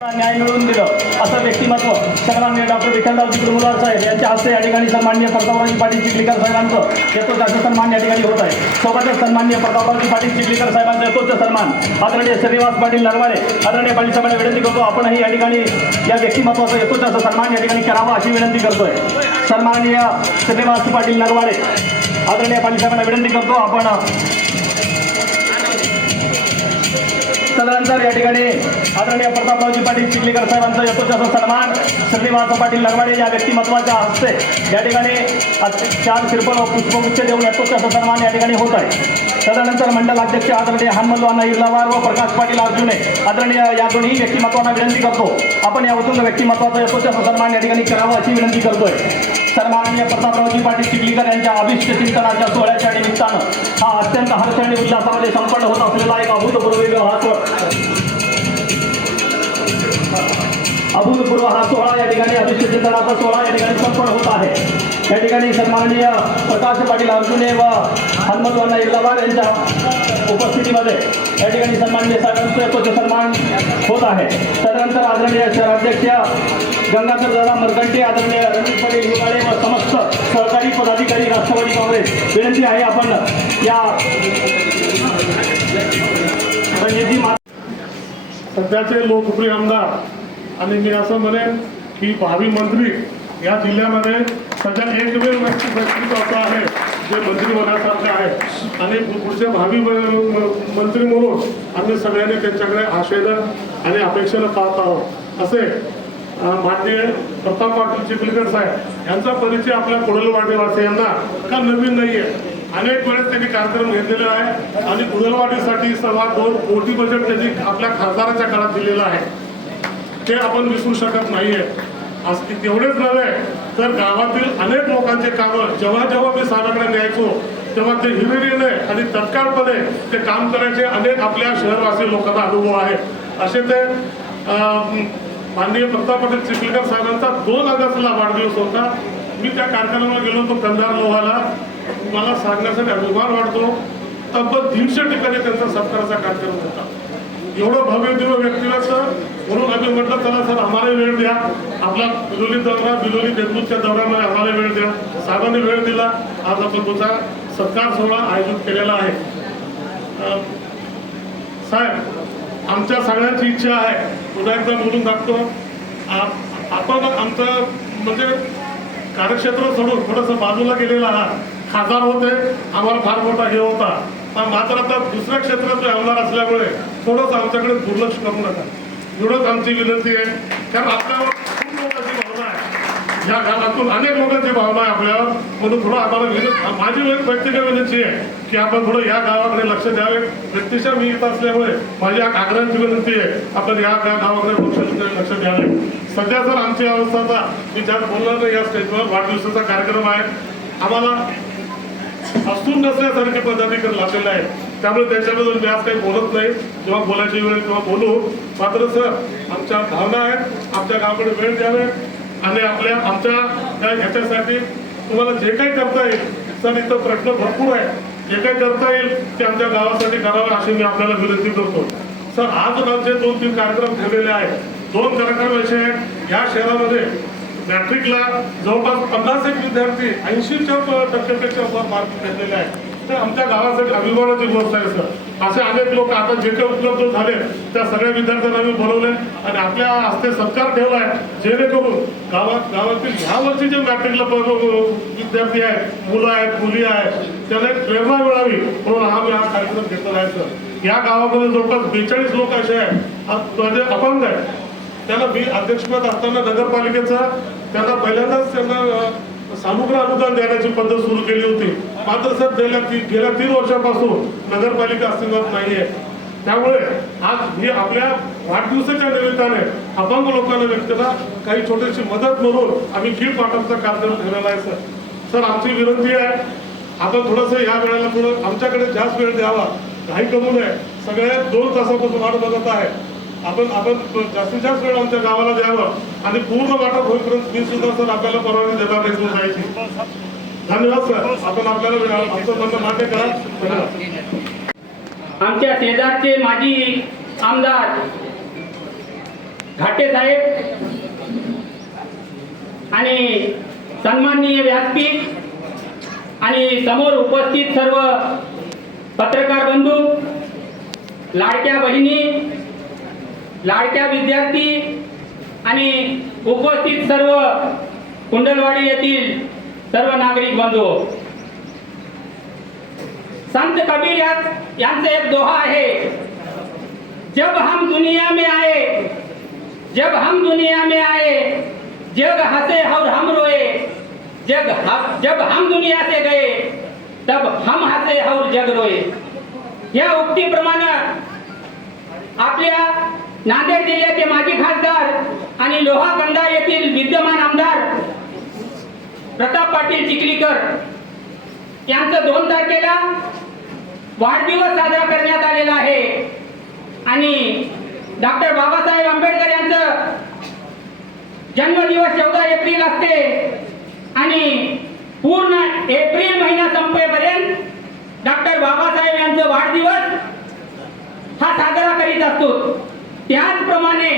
न्याय मिळवून दिलं. असं व्यक्तिमत्व सन्मान्य डॉक्टर विठ्ठलराव जिकडे साहेब यांच्या हस्ते या ठिकाणी सन्मान्य प्रतापरावजी पाटील चिखलीकर साहेबांचं यथोच्च सन्मान या ठिकाणी होत आहे. सोबतच सन्मान्य प्रतापरावजी पाटील चिखलीकर साहेबांचा येतोच सन्मान आदरणीय श्रीनिवास पाटील नरवाडे आदरणीय पाटील साहेबांना विनंती करतो आपणही या ठिकाणी या व्यक्तिमत्वाचं येतोच असं सन्मान या ठिकाणी करावा अशी विनंती करतोय. सन्माननीय श्रीनिवास पाटील नरवाडे आदरणीय पाटील साहेबांना विनंती करतो आपण तदनंतर या ठिकाणी आदरणीय प्रतापरावजी पाटील चिखलीकर साहेबांचा यथोच्च सन्मान श्रीनिवास पाटील नरवाडे या व्यक्तिमत्वाच्या हस्ते या ठिकाणी चार शिरपण व पुष्पगुच्छ देऊन यथोच्च सन्मान या ठिकाणी होत आहे. तदनंतर मंडल अध्यक्ष आदरणीय हनुमंतवाना इल्लावार व प्रकाश पाटील अर्जुने आदरणीय या दोन्ही व्यक्तिमत्वांना विनंती करतो. आपण या वतून व्यक्तिमत्वाचा यथोच्च सन्मान या ठिकाणी करावा अशी विनंती करतोय. सन्माननीय प्रतापरावजी पाटील चिखलीकर यांच्या अभिष्ट चिंतनाच्या सोहळ्याच्या निमित्तानं हा अत्यंत हर्ष आणि उल्हासामध्ये संपन्न होत असलेला एक अभूतपूर्व हा सोहळा. अभूतपूर्व हा सोहळा या ठिकाणी अभिष्ट चिंतनाचा सोहळा या ठिकाणी संपन्न होत आहे. या ठिकाणी सन्माननीय प्रकाश पाटील अर्जुने व हनुमंतवाना इर्लाबाद यांच्या उपस्थितीमध्ये या ठिकाणी सन्माननीय साहेबांचं सन्मान होत आहे. त्यानंतर आदरणीय शहराध्यक्ष गंगाधर दादा मरकंटे आदरणीय रणजित पाटील हिवाळे व समस्त सहकारी पदाधिकारी राष्ट्रवादी काँग्रेस विनंती आहे आपण या सध्याचे लोकप्रिय आमदार आणि मी असं म्हणेन की भावी मंत्री या जिल्ह्यामध्ये सध्या एकमेव व्यक्ती व्यक्तित्व असं आहे जे मंत्री होण्यासारखे आहे. आणि पुढचे भावी म- मंत्री म्हणून आम्ही सगळ्यांनी त्यांच्याकडे आशेनं आणि अपेक्षेनं पाहत आहोत. असे माननीय प्रताप पाटील चिखलीकर साहेब यांचा परिचय आपल्या यांना का नवीन नाही आहे अनेक वेळेस त्यांनी कार्यक्रम घेतलेले आहे आणि कुडलवाडीसाठी सव्वा दोन कोटी बजेट त्यांनी आपल्या खासदाराच्या काळात दिलेलं आहे. ते आपण विसरू शकत नाहीये. आज तेवढेच नव्हे तर गावातील अनेक लोकांचे कामं जेव्हा जेव्हा मी साहेबांकडे न्यायचो तेव्हा ते हिरिरीने आणि तत्काळपणे ते काम करायचे अनेक आपल्या शहरवासी लोकांना अनुभव आहे. असे ते माननीय प्रताप पाटील चिखलीकर साहेबांचा दोन ऑगस्टला वाढदिवस होता. मी त्या कार्यक्रमाला गेलो होतो कंधार लोहाला. मला सांगण्यासाठी अभिमान वाटतो तब्बल दीडशे ठिकाणी त्यांचा सत्काराचा कार्यक्रम होता. एवढं भव्य दिव्य व्यक्तिमत्व म्हणून आम्ही म्हटलं चला सर आम्हाला वेळ द्या. आपला बिलोली दौरा बिलोली देशमुखच्या दौऱ्यामध्ये आम्हाला वेळ द्या. साहेबांनी वेळ दिला. आज आपण तुमचा सत्कार सोहळा आयोजित केलेला आहे. साहेब आमच्या सगळ्यांची इच्छा आहे. पुन्हा एकदा बोलून दाखतो आप- आपण आमचं म्हणजे कार्यक्षेत्र सोडून थोडंसं बाजूला गेलेलं आहात. खासदार होते आम्हाला फार मोठा हे होता. पण मात्र आता दुसऱ्या क्षेत्रात आमदार असल्यामुळे थोडंसं आमच्याकडे दुर्लक्ष करू नका. एवढंच आमची विनंती आहे. कारण आपल्यावर खूप लोकांची भावना आहे. या घरातून अनेक लोकांची भावना आहे आपल्यावर. म्हणून थोडं आम्हाला विनंती माझी एक व्यक्तिगत विनंती आहे की आपण थोडं या गावाकडे लक्ष द्यावे. व्यक्तिशा मी येत असल्यामुळे माझी या कागदांची विनंती आहे. आपण या गावाकडे लक्ष लक्ष द्यावे सध्या जर आमची अवस्था मी ज्यात बोलणार नाही या स्टेजवर वाढदिवसाचा कार्यक्रम आहे. आम्हाला असून नसल्यासारखे पदाधिकारी लागलेले आहेत. त्यामुळे त्याच्याबद्दल मी आज काही बोलत नाही. किंवा बोलायची वेळ किंवा बोलू. मात्र सर आमच्या भावना आहेत. आमच्या गावाकडे वेळ द्यावे आणि आपल्या आमच्या त्या ह्याच्यासाठी तुम्हाला जे काही करता येईल सर इथं प्रश्न भरपूर आहे जे काही करता येईल ते आमच्या गावासाठी करावं अशी मी आपल्याला विनंती करतो. सर आज जे दोन तीन कार्यक्रम ठेवलेले आहेत. दोन कार्यक्रम असे आहेत. या शहरामध्ये मॅट्रिकला जवळपास पन्नास एक विद्यार्थी ऐंशीच्या टक्क्यापेक्षा वर मार्क घेतलेले आहेत. तर आमच्या गावासाठी अभिमानाची गोष्ट आहे सर. असे अनेक लोक आता जे काही उपलब्ध झाले त्या सगळ्या विद्यार्थ्यांना आम्ही बोलवले आणि आपल्या हस्ते सत्कार ठेवलाय. जेणेकरून गावात गावातील ह्या वर्षी जे मॅट्रिकला विद्यार्थी आहेत मुलं आहेत मुली आहेत त्यांना एक प्रेरणा मिळावी म्हणून हा मी हा कार्यक्रम घेतला आहे सर. या गावामध्ये जवळपास बेचाळीस लोक असे आहेत. म्हणजे अपंग आहेत. त्यांना मी अध्यक्षपद असताना नगरपालिकेचा त्यांना पहिल्यांदाच त्यांना अ, सामुग्र अनुदान देण्याची पद्धत सुरू केली होती. मात्र सर गेल्या ती गेल्या तीन वर्षापासून नगरपालिका अस्तित्वात नाही आहे त्यामुळे आज ही आपल्या वाढदिवसाच्या निमित्ताने अपंग लोकांना व्यक्तीला काही छोटीशी मदत म्हणून आम्ही किट वाटपचा कार्यक्रम ठेवलेला आहे सर. सर आमची विनंती आहे आपण थोडंसं या वेळेला थोडं आमच्याकडे जास्त वेळ द्यावा. घाई करू नये. सगळ्या दोन तासापासून वाट बघत आहे. आपण आपण जास्तीत जास्त वेळ आमच्या गावाला द्यावं आणि पूर्ण वाटप होईपर्यंत मी सुद्धा सर आपल्याला परवानगी देणार नाही जायची धन्यवाद सर. आपण आपल्याला आमचं म्हणणं मान्य करा. आमच्या शेजारचे माजी आमदार घाटे साहेब आणि सन्माननीय व्यासपीठ आणि समोर उपस्थित सर्व पत्रकार बंधू लाडक्या बहिणी लाडक्या विद्यार्थी आणि उपस्थित सर्व कुंडलवाडी येथील सर्व नागरिक बंधू. संत कबीर यांचं एक दोहा आहे. जब हम दुनिया में आए जब हम दुनिया में आए जग हंसे और हम रोए जग जब हम दुनिया से गए तब हम हंसे और जग रोए। या उक्तीप्रमाणे आपल्या नांदेड जिल्ह्याचे माजी खासदार आणि लोहा येथील विद्यमान आमदार प्रताप पाटील चिखलीकर यांचं दोन तारखेला वाढदिवस साजरा करण्यात आलेला आहे. आणि डॉक्टर बाबासाहेब आंबेडकर यांचं जन्मदिवस चौदा एप्रिल असते. आणि पूर्ण एप्रिल महिना संपेपर्यंत डॉक्टर बाबासाहेब यांचं वाढदिवस हा साजरा करीत असतो त्याचप्रमाणे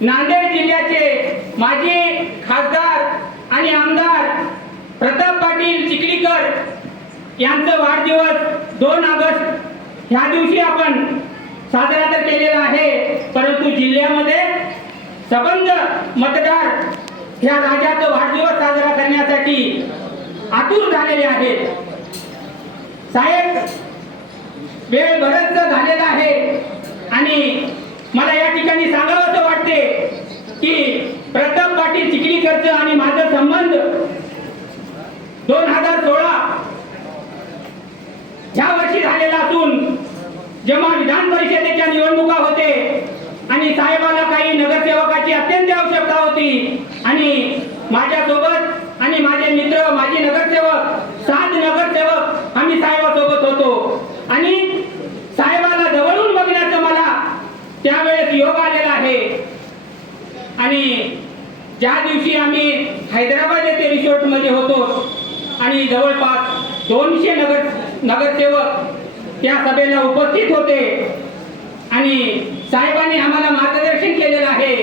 नांदेड जिल्ह्याचे माजी खासदार आणि आमदार प्रताप पाटील चिखलीकर यांचं वाढदिवस दोन ऑगस्ट ह्या दिवशी आपण साजरा तर केलेला आहे परंतु जिल्ह्यामध्ये सबंध मतदार ह्या राजाचा वाढदिवस साजरा करण्यासाठी आतुर झालेले आहेत. साहेब वेळ बरंच झालेला आहे आणि मला या ठिकाणी सांगावं वाटते की प्रताप पाटील आणि माझा संबंध. दोन हजार सोळा. ह्या वर्षी झालेला असून जेव्हा विधान परिषदेच्या निवडणुका होते आणि साहेबाला काही नगरसेवकाची अत्यंत आवश्यकता होती आणि माझ्यासोबत आणि माझे मित्र माझे नगरसेवक सात नगरसेवक आम्ही साहेबासोबत होतो. आणि साहेबाला जवळून बघण्याचं मला त्यावेळेस योग आलेला आहे. आणि ज्या दिवशी आम्ही हैदराबाद येथे रिसॉर्टमध्ये होतो आणि जवळपास दोनशे नगर नगरसेवक त्या सभेला उपस्थित होते आणि साहेबांनी आम्हाला मार्गदर्शन केलेलं आहे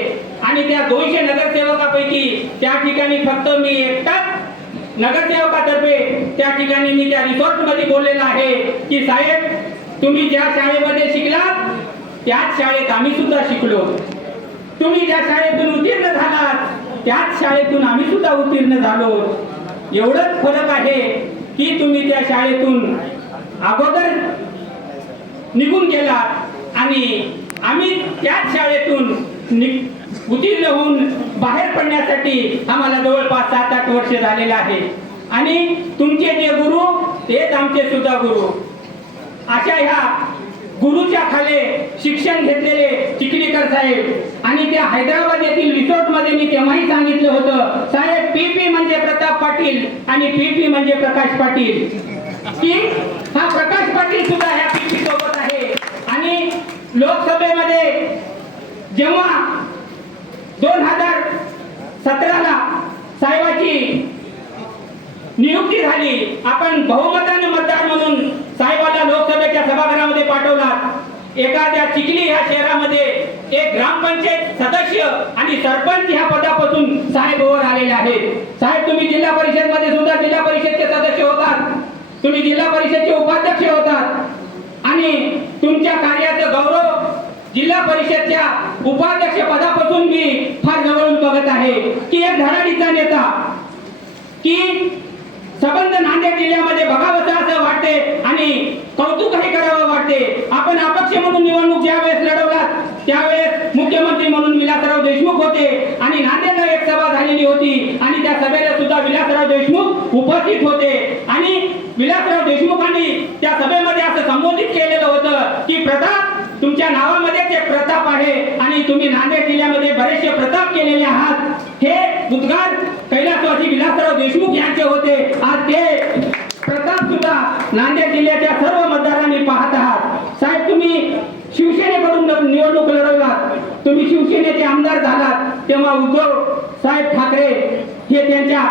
आणि त्या दोनशे नगरसेवकापैकी त्या ठिकाणी फक्त मी एकटाच नगरसेवकातर्फे त्या ठिकाणी मी त्या रिसॉर्टमध्ये बोललेलं आहे की साहेब तुम्ही ज्या शाळेमध्ये शिकलात त्याच शाळेत आम्ही सुद्धा शिकलो. तुम्ही ज्या शाळेतून उत्तीर्ण झालात त्याच शाळेतून आम्ही सुद्धा उत्तीर्ण झालो. एवढंच फरक आहे की तुम्ही त्या शाळेतून अगोदर निघून गेला आणि आम्ही त्याच शाळेतून उत्तीर्ण होऊन बाहेर पडण्यासाठी आम्हाला जवळपास सात आठ वर्ष झालेले आहे. आणि तुमचे जे गुरु तेच आमचे सुद्धा गुरु. अशा ह्या गुरुच्या खाले शिक्षण घेतलेले चिखलीकर साहेब. आणि त्या हैदराबाद येथील रिसोर्टमध्ये मी तेव्हाही सांगितलं होतं साहेब पीपी म्हणजे प्रताप पाटील आणि पीपी म्हणजे प्रकाश पाटील. की हा प्रकाश पाटील सुद्धा ह्या पीपी सोबत आहे. आणि लोकसभेमध्ये जेव्हा दोन हजार सतराला साहेबाची नियुक्ती झाली आपण बहुमताने मतदार म्हणून साहेबाला लोकसभेच्या सभागृहामध्ये एखाद्या चिखली ह्या शहरामध्ये एक ग्रामपंचायत सदस्य आणि सरपंच ह्या पदापासून साहेब वर आलेले आहेत. साहेब तुम्ही जिल्हा परिषदमध्ये सुद्धा जिल्हा परिषदचे सदस्य होतात. तुम्ही जिल्हा परिषदचे उपाध्यक्ष होतात. आणि तुमच्या कार्याचा गौरव जिल्हा परिषदच्या उपाध्यक्ष पदापासून मी फार जवळून बघत आहे. की एक धडाडीचा नेता की संबंध नांदेड जिल्ह्यामध्ये बघावंसं असं वाटते आणि कौतुकही करावं वाटते. आपण अपक्ष म्हणून निवडणूक ज्यावेळेस लढवला लढवलात त्यावेळेस मुख्यमंत्री म्हणून विलासराव देशमुख होते आणि नांदेडला एक सभा झालेली होती आणि त्या सभेला सुद्धा विलासराव देशमुख उपस्थित होते. आणि विलासराव देशमुखांनी त्या सभेमध्ये असं संबोधित केलेलं होतं की प्रताप तुमच्या नावामध्ये ते प्रताप आहे आणि तुम्ही नांदेड जिल्ह्यामध्ये बरेचसे प्रताप केलेले आहात. हे उद्गार कैलासवासी विलासराव देशमुख यांचे होते आज ते प्रताप सुद्धा नांदेड जिल्ह्याच्या सर्व मतदारांनी पाहत आहात साहेब तुम्ही शिवसेनेकडून निवडणूक लढवलात तुम्ही शिवसेनेचे आमदार झालात तेव्हा उद्धव साहेब ठाकरे हे त्यांच्या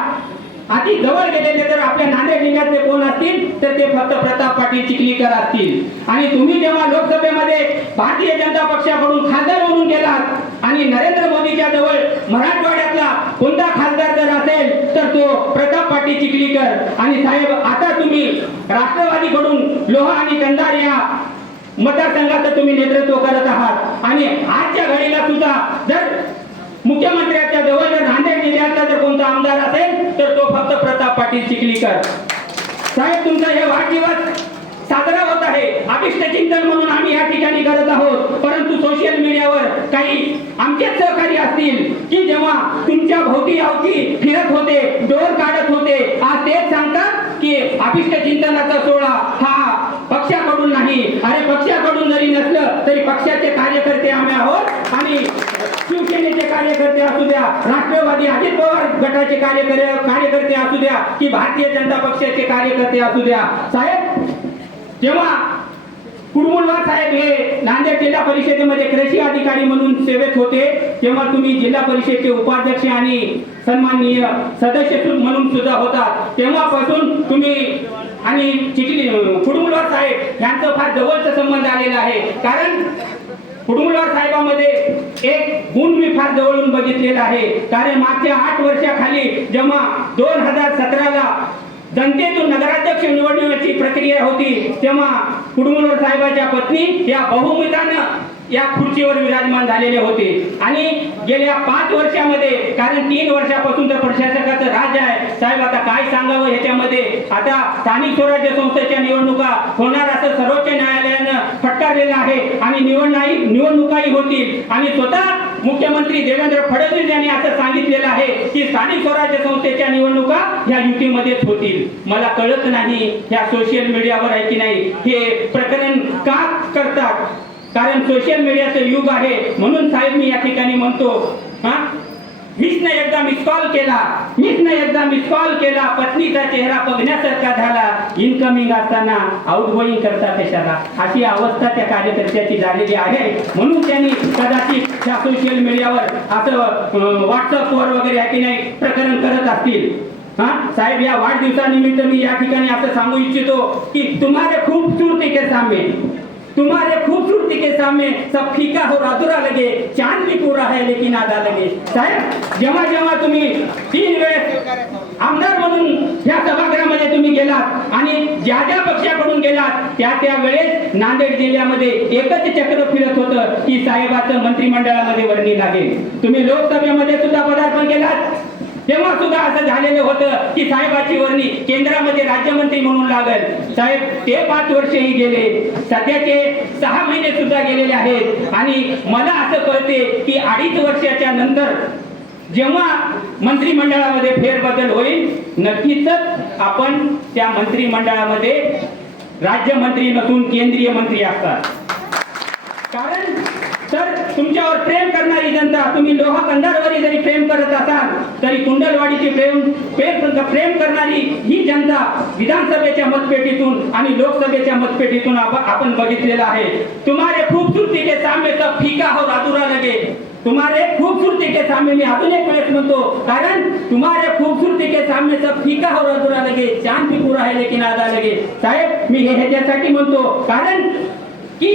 अति जवळ गेलेले जर आपल्या नांदेड जिल्ह्यातले कोण असतील? तर ते फक्त प्रताप पाटील चिखलीकर असतील. आणि तुम्ही जेव्हा लोकसभेमध्ये भारतीय जनता पक्षाकडून खासदार म्हणून गेलात आणि नरेंद्र मोदीच्या जवळ मराठवाड्यातला कोणता खासदार जर असेल तर तो प्रताप पाटील चिखलीकर. आणि साहेब आता तुम्ही राष्ट्रवादीकडून लोहा आणि कंधार या मतदारसंघाचं तुम्ही नेतृत्व करत आहात. आणि आजच्या घडीला सुद्धा जर मुख्यमंत्र्यांच्या जवळ जर नांदेड जिल्ह्यातला जर कोणता आमदार असेल तर तो फक्त प्रताप पाटील चिखलीकर. साहेब तुमचा हे वाढदिवस साजरा होत आहे. अभिष्ट चिंतन म्हणून आम्ही या ठिकाणी करत आहोत. परंतु सोशल मीडियावर काही आमचेच सहकारी असतील की जेव्हा तुमच्या भोवती अवती फिरत होते डोर काढत होते आज तेच सांगतात की अभिष्ट चिंतनाचा सोहळा हा पक्षाकडून नाही अरे पक्षाकडून जरी नसलं तरी पक्षाचे कार्यकर्ते आम्ही आहोत आणि शिवसेनेचे कार्यकर्ते असू द्या राष्ट्रवादी अजित पवार गटाचे कार्यकर्ते कार्यकर्ते असू द्या की भारतीय जनता पक्षाचे कार्यकर्ते असू द्या. साहेब जेव्हा कुडमुलवार साहेब हे नांदेड जिल्हा परिषदेमध्ये कृषी अधिकारी म्हणून सेवेत होते तेव्हा तुम्ही जिल्हा परिषदेचे उपाध्यक्ष आणि सन्माननीय सदस्य म्हणून सुद्धा होता तेव्हापासून तुम्ही आणि चिखली कुडमुलवार साहेब यांचं फार जवळचा संबंध आलेला आहे. कारण कुडमुलवार साहेबांमध्ये एक गुण मी फार जवळून बघितलेला आहे. कारण मागच्या आठ वर्षाखाली जेव्हा दोन हजार सतराला जनतेतून नगराध्यक्ष निवडण्याची प्रक्रिया होती तेव्हा कुडमुलवार साहेबाच्या पत्नी या बहुमतानं या खुर्चीवर विराजमान झालेले होते. आणि गेल्या पाच वर्षामध्ये कारण तीन वर्षापासून तर प्रशासकाचं राज आहे. साहेब आता काय सांगावं ह्याच्यामध्ये आता स्थानिक स्वराज्य संस्थेच्या निवडणुका होणार असं सर्वोच्च न्यायालयानं फटकारलेलं आहे. आणि निवडणाही निवडणुकाही होतील. आणि स्वतः मुख्यमंत्री देवेंद्र फडणवीस यांनी असं सांगितलेलं आहे की स्थानिक स्वराज्य संस्थेच्या निवडणुका ह्या युतीमध्येच होतील. मला कळत नाही ह्या सोशल मीडियावर आहे की नाही. हे प्रकरण का करतात? कारण सोशल मीडियाचं युग आहे म्हणून साहेब मी या ठिकाणी म्हणतो हा? मिसनं एकदा मिस कॉल केला मिसनं एकदा मिस कॉल केला पत्नीचा चेहरा बघण्यासारखा झाला. इनकमिंग असताना आउटगोईंग करता कशाला अशी अवस्था त्या कार्यकर्त्याची झालेली आहे. म्हणून त्यांनी कदाचित त्या सोशल मीडियावर असं व्हॉट्सअपवर वगैरे आहे की नाही प्रकरण करत असतील. हा? साहेब या वाढदिवसानिमित्त मी या ठिकाणी असं सांगू इच्छितो की तुम्हारे खूबसूरती के सामने. तुम्हारे खूबसूरती के सामने सब फीका हो अधूरा लगे चांद भी पूरा है लेकिन आधा लगे। साहेब जेव्हा जेव्हा तुम्ही तीन वेळेस आमदार म्हणून या सभागृहामध्ये तुम्ही गेलात आणि ज्या ज्या पक्षाकडून गेलात त्या त्या वेळेस नांदेड जिल्ह्यामध्ये एकच चक्र फिरत होतं की साहेबाचं मंत्रिमंडळामध्ये वर्णी लागेल. तुम्ही लोकसभेमध्ये सुद्धा पदार्पण केलात? तेव्हा सुद्धा असं झालेलं होतं की साहेबाची वर्णी केंद्रामध्ये राज्यमंत्री म्हणून लागल. साहेब ते पाच वर्षही गेले. सध्याचे सहा महिने सुद्धा गेलेले आहेत. आणि मला असं कळते की अडीच वर्षाच्या नंतर जेव्हा मंत्रिमंडळामध्ये फेरबदल होईल नक्कीच आपण त्या मंत्रिमंडळामध्ये राज्यमंत्री नसून केंद्रीय मंत्री असतात कारण तर तुमच्यावर प्रेम करणारी जनता तुम्ही लोहा कंधारवरी जरी प्रेम करत असाल तरी कुंडलवाडीची प्रेम प्रेम प्रेम करणारी ही जनता विधानसभेच्या मतपेटीतून आणि लोकसभेच्या मतपेटीतून आपण बघितलेलं आहे. तुम्हारे खूबसूरती के सामने सब फीका हो अधुरा लगे. तुम्हारे खूबसूरती के सामने मी अजून एक वेळेस म्हणतो कारण तुम्हारे खूबसूरती के सामने सब फीका हो अधुरा लगे चांद भी पूरा है लेकिन आधा लगे. साहेब मी हे ह्याच्यासाठी म्हणतो कारण की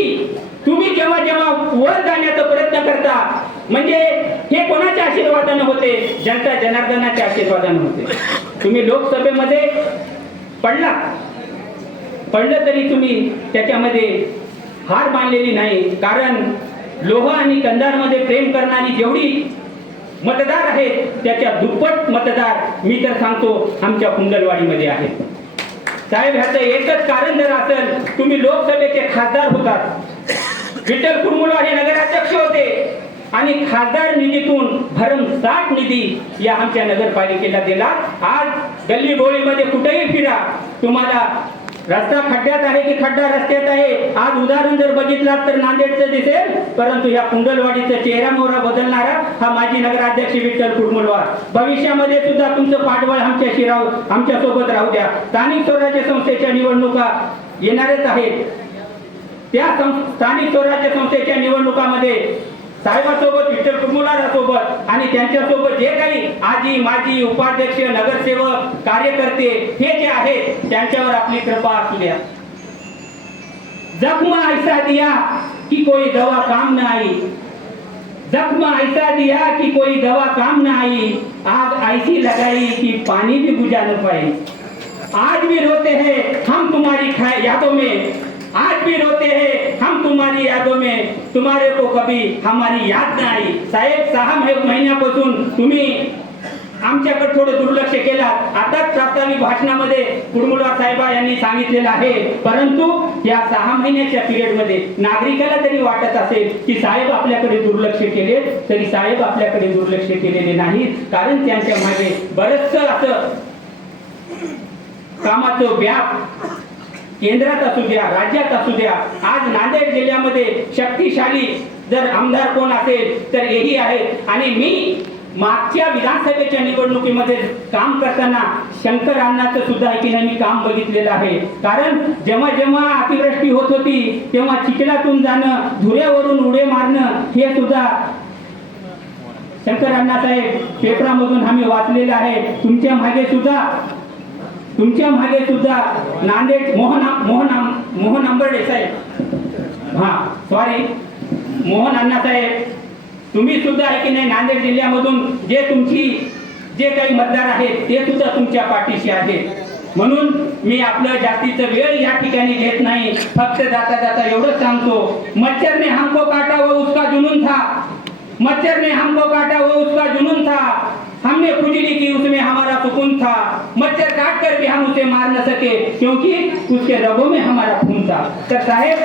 तुम्ही जेव्हा जेव्हा वर जाण्याचा प्रयत्न करता. म्हणजे हे कोणाच्या आशीर्वादानं होते? जनता जनार्दनाच्या आशीर्वादानं होते. तुम्ही लोकसभेमध्ये पडला. पडलं तरी तुम्ही त्याच्यामध्ये हार मानलेली नाही. कारण लोह आणि कंधारमध्ये प्रेम करणारी जेवढी मतदार आहेत त्याच्या दुप्पट मतदार मी तर सांगतो आमच्या कुंडलवाडीमध्ये आहेत. साहेब ह्याचं एकच कारण जर असेल तुम्ही लोकसभेचे खासदार होतात. विठ्ठल कुरमुलवार हे नगराध्यक्ष होते. आणि खासदार निधीतून भरमसाठ निधी या आमच्या नगरपालिकेला दिला. आज गल्ली बोळीमध्ये कुठेही फिरा. तुम्हाला रस्ता खड्ड्यात आहे की खड्डा रस्त्यात आहे आज उदाहरण जर बघितलात तर नांदेडचं दिसेल. परंतु या कुंडलवाडीचा चेहरा मोहरा बदलणारा हा माजी नगराध्यक्ष विठ्ठल कुडमुलवार भविष्यामध्ये सुद्धा तुमचं पाठबळ आमच्याशी राहू आमच्यासोबत राहू द्या. स्थानिक स्वराज्य संस्थेच्या निवडणुका येणारच आहेत. त्या स्थानिक स्वराज्य संस्थेच्या निवडणुकामध्ये साहेबांसोबत विठ्ठल कुर्मुलारासोबत आणि त्यांच्यासोबत जे काही आजी माजी उपाध्यक्ष नगरसेवक कार्यकर्ते हे जे आहेत त्यांच्यावर आपली कृपा असू द्या. जखम ऐसा दिया की कोई दवा काम न आई जख्म ऐसा दिया कि कोई दवा काम न आई आग ऐसी लगाई कि पानी भी बुझा न पाए. आज भी रोते हैं हम तुम्हारी यादों में. आज भी रोते हैं। हम तुम्हारी यादों में तुम्हारे को कभी हमारी याद नाही आई। साहेब सहा महिन्यापासून तुम्ही आमच्याकडे थोडं दुर्लक्ष केला आताच प्रास्ताविक भाषणामध्ये कुडमुलवार साहेबा यांनी सांगितलेलं आहे. परंतु या सहा महिन्याच्या पिरियडमध्ये नागरिकाला तरी वाटत असेल की साहेब आपल्याकडे दुर्लक्ष केले तरी साहेब आपल्याकडे दुर्लक्ष केलेले नाही कारण त्यांच्या मागे बरचस असं कामाचं व्याप केंद्रात असू द्या राज्यात असू द्या आज नांदेड जिल्ह्यामध्ये शक्तिशाली जर आमदार कोण असेल तर हेही आहे. आणि मी मागच्या विधानसभेच्या निवडणुकीमध्ये काम करताना शंकर अण्णाचं सुद्धा की नाही मी काम बघितलेलं आहे. कारण जेव्हा जेव्हा अतिवृष्टी होत होती तेव्हा चिखलातून जाणं धुऱ्यावरून उडे मारणं हे सुद्धा शंकर अण्णासाहेब पेपरामधून आम्ही वाचलेलं आहे. तुमच्या मागे सुद्धा तुमच्या मागे सुद्धा नांदेड मोहन मोहन मोहन आंबर्डे साहेब. हा सॉरी मोहन अण्णासाहेब तुम्ही सुद्धा आहे की नाही नांदेड जिल्ह्यामधून जे तुमची जे काही मतदार आहेत ते सुद्धा तुमच्या पाठीशी आहेत. म्हणून मी आपलं जास्तीचं वेळ या ठिकाणी घेत नाही. फक्त जाता जाता एवढंच सांगतो. मच्छर ने हमको काटा व उसका जुनून था. मच्छर ने हमको काटा व उसका जुनून था. हमने खुजली की उसमें हमारा सुकून था। मच्छर काट कर भी हम उसे मार न सके क्योंकि उसके रगों में हमारा खून था। तर साहेब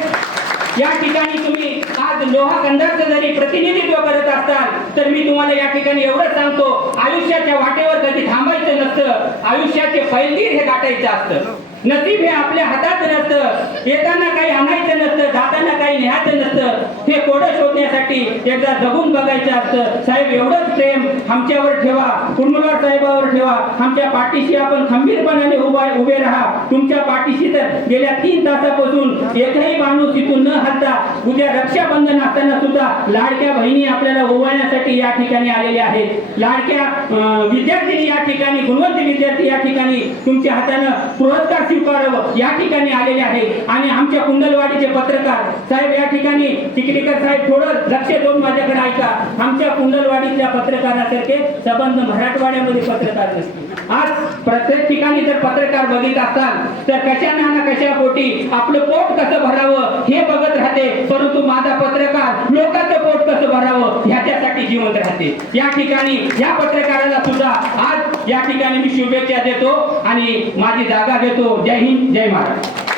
या ठिकाणी तुम्ही आज लोहा कंदारचं जरी प्रतिनिधित्व करत असताल तर मी तुम्हाला या ठिकाणी एवढं सांगतो आयुष्याच्या वाटेवर कधी थांबायचं नसतं. आयुष्याचे फैलगीर हे गाठायचं असतं. नसीब हे आपल्या हातात नसतं. येताना काही आणायचं नसतं जाताना काही लिहायचं नसतं. हे कोडं शोधण्यासाठी एकदा जगून बघायचं असतं. साहेब एवढंच प्रेम आमच्यावर ठेवा. कुर्मुलवार साहेबावर ठेवा. आमच्या पाठीशी आपण खंबीरपणाने उभा उभे राहा. तुमच्या पाठीशी तर गेल्या तीन तासापासून एकही माणूस इथून न हलता उद्या रक्षाबंधन असताना सुद्धा लाडक्या बहिणी आपल्याला ओवाळण्यासाठी या ठिकाणी आलेल्या आहेत. लाडक्या अं, विद्यार्थिनी या ठिकाणी गुणवंत विद्यार्थी या ठिकाणी तुमच्या हातानं पुरस्कार स्वीकारावं या ठिकाणी आलेले आहे. आणि आमच्या कुंडलवाडीचे पत्रकार साहेब या ठिकाणी चिखलीकर साहेब थोडं लक्ष देऊन माझ्याकडे ऐका. आमच्या कुंडलवाडीतल्या पत्रकारासारखे संबंध मराठवाड्यामध्ये पत्रकार नसतील. आज प्रत्येक ठिकाणी जर पत्रकार बघित असाल तर कशा ना कशा पोटी आपलं पोट कसं भरावं हे बघत राहते. परंतु माझा पत्रकार लोकांचं पोट कसं भरावं ह्याच्यासाठी जिवंत राहते. या ठिकाणी या पत्रकाराला सुद्धा आज या ठिकाणी मी शुभेच्छा देतो आणि माझी जागा देतो जय हिंद जय महाराष्ट्र.